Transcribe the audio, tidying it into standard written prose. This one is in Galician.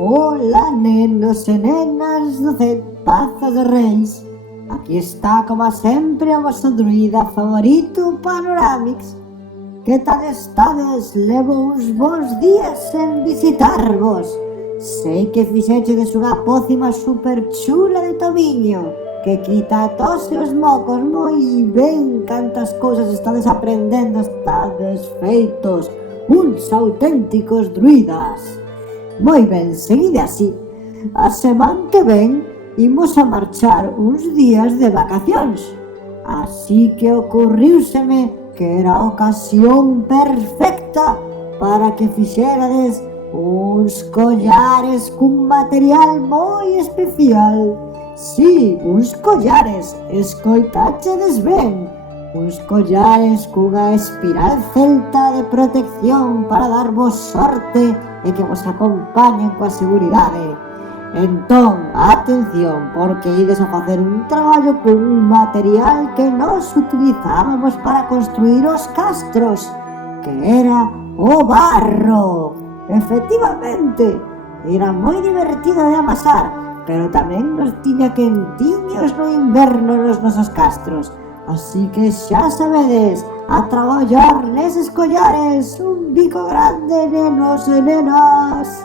Hola, nenos e nenas do Pazo de Reis. Aquí está, como sempre, o vosso druida favorito, Panoramix. Que tal estades? Levo uns bons días sen visitarvos. Sei que fixechedes unha pócima super chula de tomiño, que quita a tos e os mocos. Moi ben, cantas cousas estades aprendendo, estades feitos uns auténticos druidas. Moi ben, seguide así. A semana que ven imos a marchar uns días de vacacións. Así que ocurriuseme que era a ocasión perfecta para que fixerades uns collares cun material moi especial. Si, uns collares, escoitáchedes ben. Uns collares cunha espiral celta de protección para darvos sorte e que vos acompañen coa seguridade. Entón, atención, porque ides a facer un traballo con un material que nós utilizábamos para construir os castros, que era o barro. Efectivamente, era moi divertido de amasar, pero tamén nos tiña quentiños no inverno nos nosos castros. Así que xa sabedes, a traballar neses collares. Un bico grande, nenos e nenas.